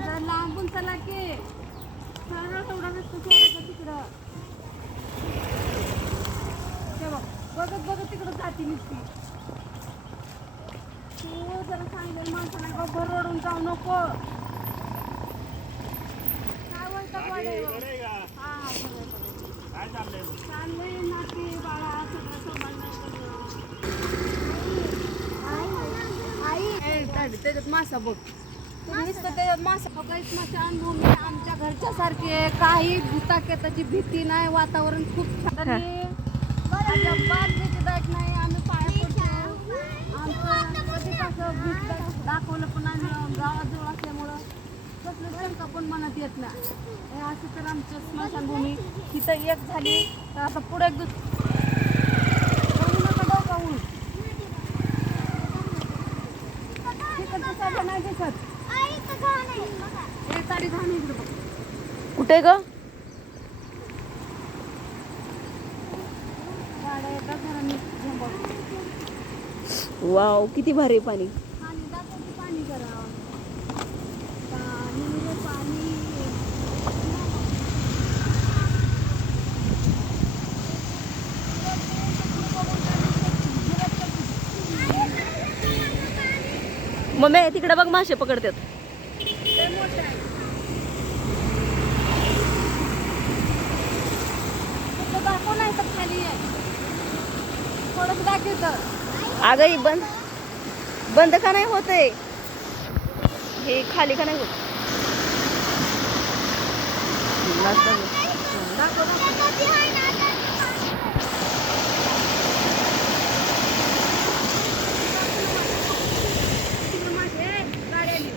असं लांबून चला की सरळ तेवढा रस्ता सोडायचा तिकडं. ते बघ बघत बघत तिकडं जाती नुसती. तू जरा सांगेल माणसाला भर रडून जाऊ नको? काय बोलता हा चाललंय? नाती बाळा सगळं सांभाळणं ए, ताडी, त्याच्यात मासा बघ. नुसतं त्याच्यात मासा बघायच मासा अनुभव मी आमच्या घरच्या सारखे काही भूताकेताची भीती नाही वातावरण खूप छान. अजिबात भीतीदायक नाही आम्ही पाया पडतो आमचं कधीच असं भीत दाखवलं पण आम्ही गावाजवळ असल्यामुळं कसलं शंका पण मनात येत नाही. असं तर आमचं स्मशानभूमी. तिथं एक झाली तर आता पुढे एक दुस बघू नका डोकावून तिकडचं साधं नाही दिसत हे ताडी घाण इकडं बघ कुठे ग? वाव किती भारी पाणी. मम्मी तिकडे बघ मासे पकडतात लय मोठं आहे तिथं दाखव नाही तर खाली आहे थोडंसं दाखवतं अगं ही बंद बंद का नाही होत आहे हे खाली का नाही होत. दाखव दाखव तिकडं मासे आहे, गाडी आली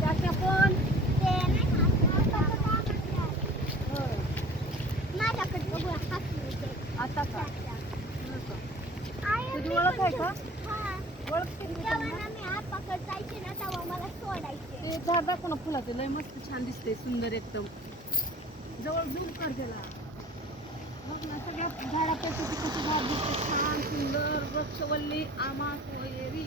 त्याच्या पण आता का तुझी ओळख आहे का ओळख केली का त्यांना? ते झाड दाखव ना फुलाचं लय मस्त छान दिसते सुंदर एकदम. जवळ झूम कर त्याला. बघ ना सगळ्या झाडापैकी तिकडचं झाड दिसते छान सुंदर वृक्षवल्ली आमा सोयरी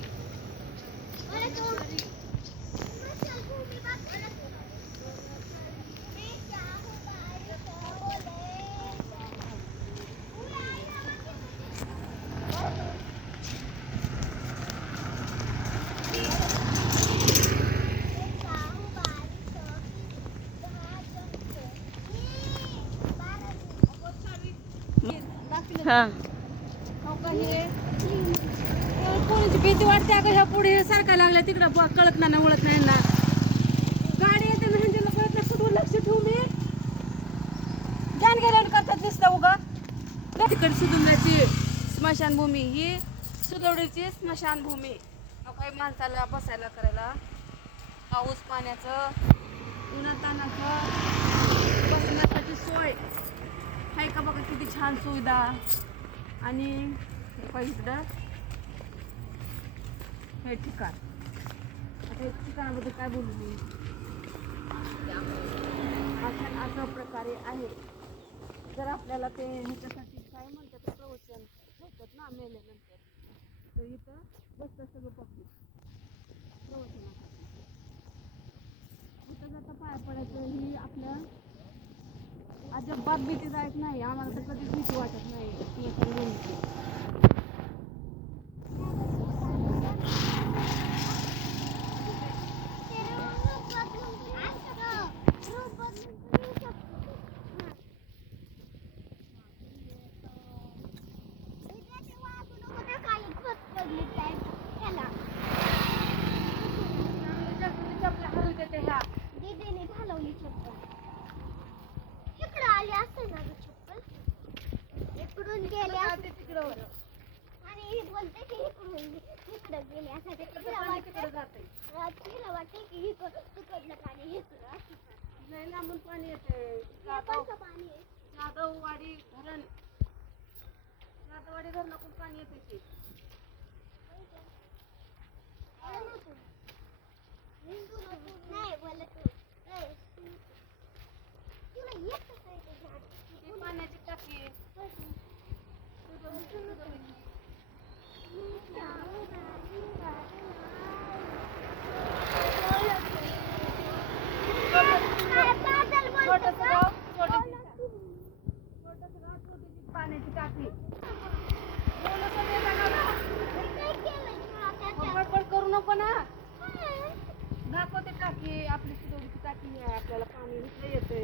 हा. कोणाची भीती वाटते अगं ह्या पुढे सारखा लागल्या तिकडं कळत नाही ना ओळख नाही ना. गाडी येते ना ह्यांच्याला कळत नाही कुठून लक्ष ठेवू मी? जाण गेल्यावर करतात दिसतं उगा. तिकड सुदुंगाची स्मशानभूमी ही सुदवडीची स्मशानभूमी. अहो, काही माणसाला बसायला करायला पाऊस पाण्याचं उन्हा ताणाचं सोय आहे का बघा किती छान सुविधा. आणि इकडं. हे ठिकाण. आता हे ठिकाणाबद्दल काय बोलू मी? असं असं प्रकारे आहे. जर आपल्याला ते ह्याच्यासाठी काय म्हणतात प्रवचन होतात ना मेल्यानंतर तर इथं बसतं सगळं पब्लिक प्रवचनासाठी. इथं जाता पाया पडायचं ही आपल्या अजिबात भीतीदायक नाही. आम्हाला तर कधीच भीती वाटत नाही. इकडून गेले बघा ते तिकडं आणि ही बोलते की इकडून इकडं गेले असं तिकडं वाटतं जाते. तिला वाटते की इकडं तिकडलं पाणी इकडं. नाही लांबून पाणी येते. कोणतं पाणी जाधववाडी धरण. जाधववाडी धरणातून पाणी येते ते नाही बोलत तू. ए, तुला येत कसं आहे ते झाड? ती पाण्याची टाकी काय बादल बोलतो छोटंसं का? गाव, छोटीशी छोटंसं गाव, छोटीशी पाण्याची टाकी एवढं सगळं सांगा मी काय केलंय तुला त्याच्यात? बडबड करू नको ना काय? दाखवते टाकी आपली शिदोरीची टाकी आहे आपल्याला पाणी इथलं येते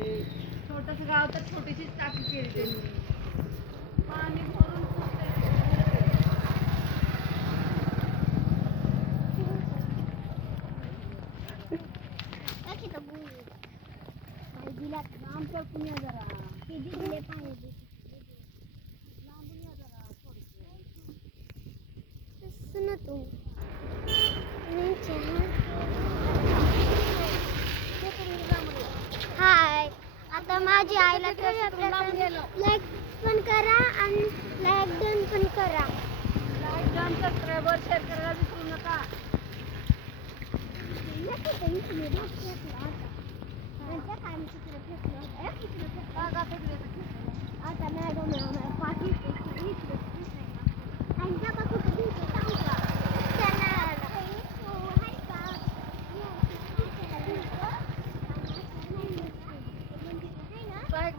छोटंसं गाव तर छोटीशी टाकी केली त्यांनी पाणी भरून पुरते बघ इथं भुई. काय दिलात ना? आमच्या पुण्या जरा ते दिले पाहिजे. तसं ना तू. हाय. आता माझी आईला तरी लाईक पण करा आणि लाईक डन पण करा. लाईक डन सबस्क्रायबर शेअर करायला विसरू नका. आता मॅडम पाठी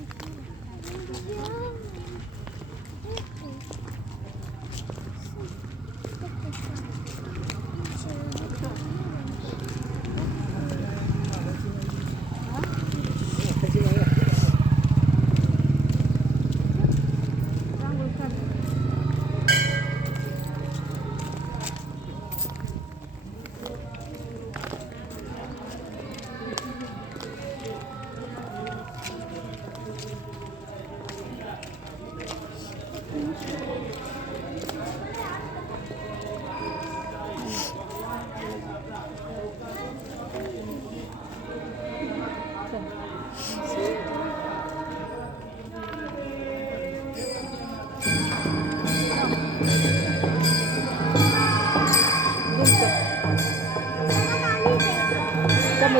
Thank you.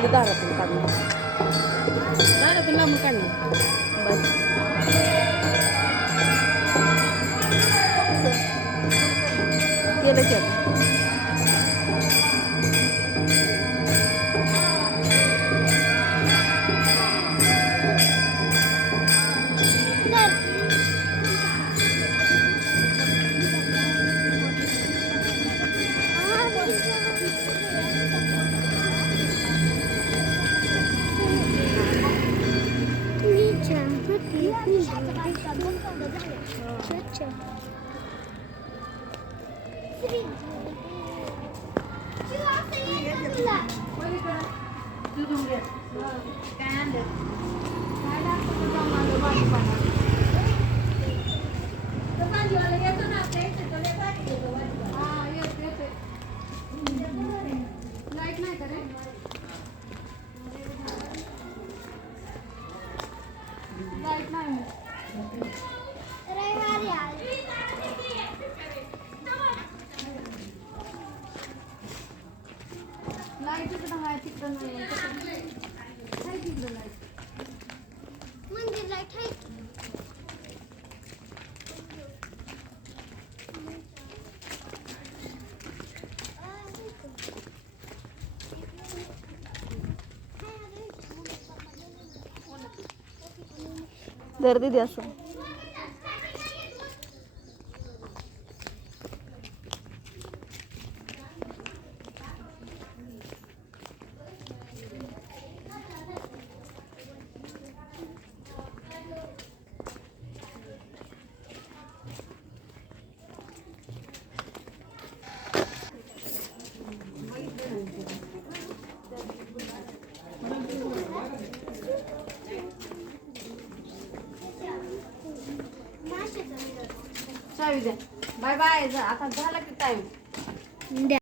其他的。Such a... गर्दी द्या असं. चावी द्या बाय बाय आता झाला की टाइम द्या.